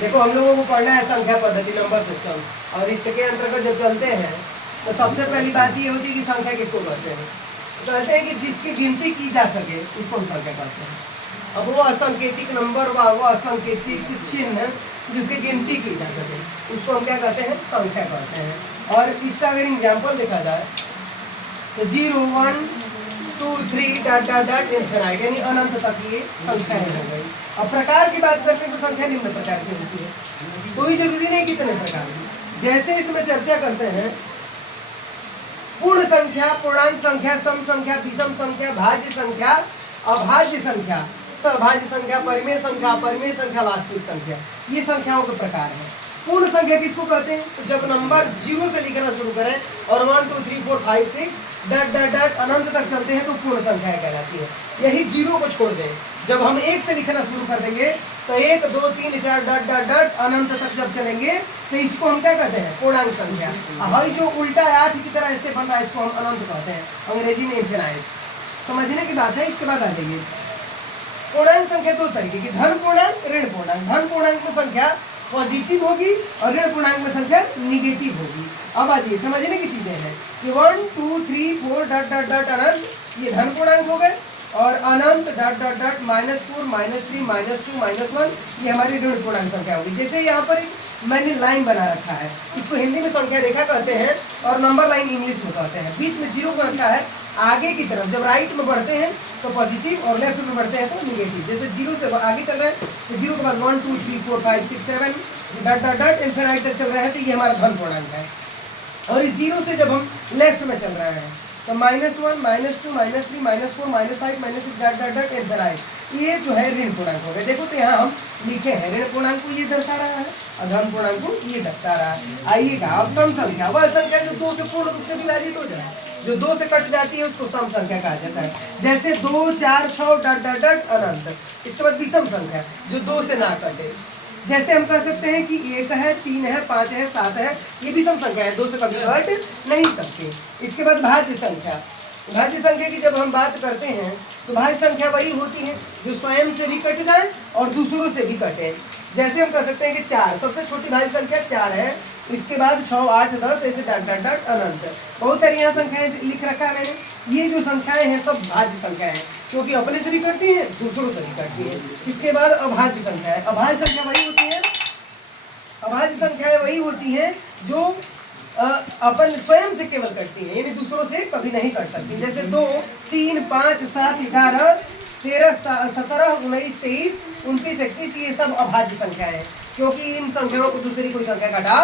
देखो हम लोगों को पढ़ना है संख्या पद्धति, नंबर सिस्टम, और इसके अंतर्गत जब चलते हैं तो सबसे पहली बात ये होती है कि संख्या किसको कहते हैं। तो कहते हैं कि जिसकी गिनती की जा सके इसको हम संख्या कहते हैं। अब वो असंकेतिक नंबर व वो असंकेतिक चिन्ह जिसकी गिनती की जा सके उसको हम क्या कहते हैं, संख्या कहते हैं। और इसका अगर एग्जाम्पल देखा जाए तो 0 1 2 3 डॉट डॉट डॉट इन्फिनाइट यानी अनंत तक ये संख्याएं हो गई। अब प्रकार की बात करते हैं तो संख्या निम्न प्रकार की होती है, कोई जरूरी नहीं कितने प्रकार की। जैसे इसमें चर्चा करते हैं पूर्ण संख्या, पूर्णांक संख्या, सम संख्या, विषम संख्या, भाज्य संख्या, अभाज्य संख्या, सभाज्य संख्या, परिमेय संख्या, अपरिमेय संख्या, वास्तविक संख्या, ये संख्याओं के प्रकार हैं। पूर्ण संख्या किसको कहते हैं, तो जब नंबर 0 से लिखना शुरू करें और 1 2 3 4 5 6 डॉट डॉट डॉट अनंत तक चलते हैं तो पूर्ण संख्या कहलाती है। यही 0 को छोड़ दें, जब हम 1 से लिखना शुरू कर देंगे तो 1 2 3 4 डॉट डॉट डॉट अनंत तक जब चलेंगे तो इसको हम क्या कहते हैं, पूर्णांक संख्या। भाई जो उल्टा 8 की तरह ऐसे बन रहा है इसको हम अनंत कहते हैं, अंग्रेजी में इन्फिनाइट। समझने की बात है। इसके बाद आ जाइए, पूर्णांक संख्या दो तरीके की, धन पूर्णांक, ऋण पूर्णांक। धन पूर्णांक में संख्या पॉजिटिव होगी और ऋण पूर्णांक में संख्या निगेटिव होगी। अब आइए समझने की चीजें हैं कि 1 2 3 4 डॉट डॉट डॉट अनंत ये धन पूर्णांक हो गए और अनंत डॉट डॉट डॉट -4 -3 -2 -1 ये हमारी ऋण पूर्णांक संख्या होगी। जैसे यहाँ पर एक मैंने लाइन बना रखा है, इसको हिंदी में संख्या रेखा कहते हैं और नंबर लाइन इंग्लिश में कहते हैं। बीच में 0 को रखा है, आगे की तरफ जब राइट में बढ़ते हैं तो पॉजिटिव और लेफ्ट में बढ़ते हैं तो निगेटिव। जैसे 0 से आगे चल रहे हैं तो 0 के बाद 1 2 3 4 5 6 7 डॉट डॉट डॉट इन्फिनाइट तक चल रहा है तो ये हमारा धन पूर्णांक है। और इस 0 से जब हम लेफ्ट में चल रहे हैं तो -1 -2 -3 -4 -5 -6 डॉट डॉट डॉट इन्फिनाइट ये जो है ऋण पूर्णांक हो गए। देखो तो यहाँ हम लिखे हैं ऋण पूर्णांक को ये दर्शा रहा है और धन पूर्णांक को ये दर्शा रहा है। आइएगा अब सम संख्या, वह संख्या जो 2 से पूर्ण रूप से विभाजित हो जाए, जो 2 से कट जाती है उसको सम संख्या कहा जाता है। जैसे 2 4 6 डॉट डॉट डॉट अनंत। इसके बाद विषम संख्या जो 2 से ना कटे, जैसे हम कह सकते हैं कि 1 है 3 है 5 है 7 है, ये विषम संख्या है, 2 से कभी घट नहीं सकते। इसके बाद भाज्य संख्या, भाज्य संख्या की जब हम बात करते हैं तो भाज्य संख्या वही होती है जो स्वयं से भी कट जाए और दूसरों से भी कटे। जैसे हम कह सकते हैं कि 4 सबसे छोटी भाज्य संख्या 4 है, इसके बाद 6 8 10 ऐसे डॉट डॉट डॉट अनंत। बहुत सारी यहाँ संख्याएं लिख रखा है मैंने, ये जो संख्याएं हैं सब भाज्य संख्या है क्योंकि अपने से भी कटती है दूसरों से भी कटती है। इसके बाद अभाज्य संख्या है, अभाज्य संख्या वही होती है, अभाज्य संख्याएं वही होती हैं जो अपन स्वयं से केवल कटती है यानी दूसरों से कभी नहीं कट सकती। जैसे 2 3 5 7 11 13 17 19 23 29 31 ये सब अभाज्य संख्या है क्योंकि इन संख्याओं को दूसरी कोई संख्या काटा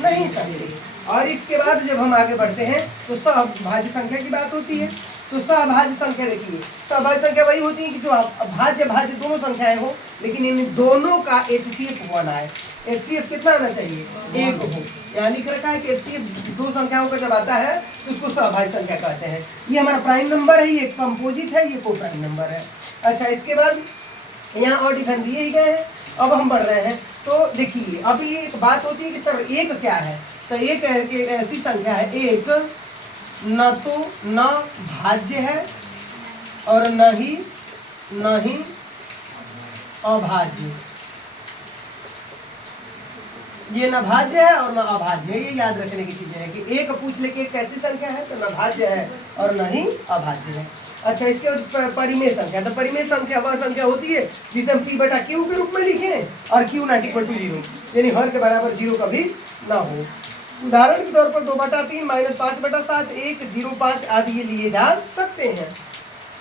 नहीं सकती। और इसके बाद जब हम आगे बढ़ते हैं तो सहभाज्य संख्या की बात होती है। तो सहभाज्य संख्या देखिए, सहभाज्य संख्या वही होती है कि जो भाज्य भाज्य दोनों संख्याएं हो लेकिन इन दोनों का HCF 1 आए। HCF कितना आना चाहिए, 1 हो। यहाँ लिख रखा है कि HCF 2 संख्याओं का जब आता है तो उसको सहभाज्य संख्या कहते हैं। ये हमारा प्राइम नंबर है, ये कंपोजिट है, ये को प्राइम नंबर है। अच्छा इसके बाद यहाँ और डिफाइन दिए ही गए हैं। अब हम बढ़ रहे हैं तो देखिए अभी एक बात होती है कि सर 1 क्या है, तो एक ऐसी संख्या है, 1 न तो न भाज्य है और न ही अभाज्य। ये न भाज्य है और न अभाज्य है, ये याद रखने की चीजें है कि एक पूछ ले कि एक कैसी संख्या है तो न भाज्य है और न ही अभाज्य है। अच्छा इसके बाद परिमेय संख्या, तो परिमेय संख्या वह संख्या होती है जिसे हम P/Q के रूप में लिखें और Q ≠ 0 यानी हर के बराबर 0 कभी ना हो। उदाहरण के तौर पर 2/3 -5/7 1 0.5 आदि ये लिए जा सकते हैं।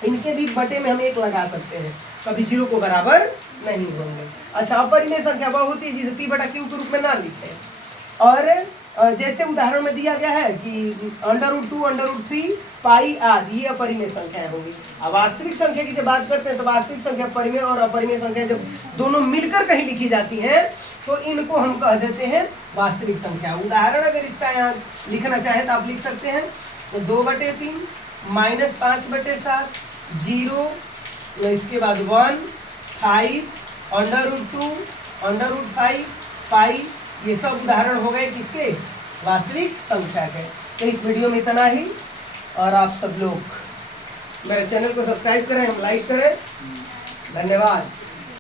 इनके भी बटे में हम 1 लगा सकते हैं, कभी 0 को बराबर नहीं होंगे। अच्छा अपरिमेय संख्या वह होती है जिसे P/Q के रूप में ना लिखें। और जैसे उदाहरण में दिया गया है कि √2 √3 पाई आदि ये अपरिमेय संख्याएं होंगी। अब वास्तविक संख्या की जब बात करते हैं तो वास्तविक संख्या परिमेय और अपरिमेय संख्या जब दोनों मिलकर कहीं लिखी जाती हैं तो इनको हम कह देते हैं वास्तविक संख्या। उदाहरण अगर इसका यहाँ लिखना चाहे तो आप लिख सकते हैं तो 2/3 -5/7 0 इसके बाद 1 5 √2 √5 पाई, ये सब उदाहरण हो गए किसके, वास्तविक संख्या के। तो इस वीडियो में इतना ही और आप सब लोग मेरे चैनल को सब्सक्राइब करें, लाइक करें। धन्यवाद।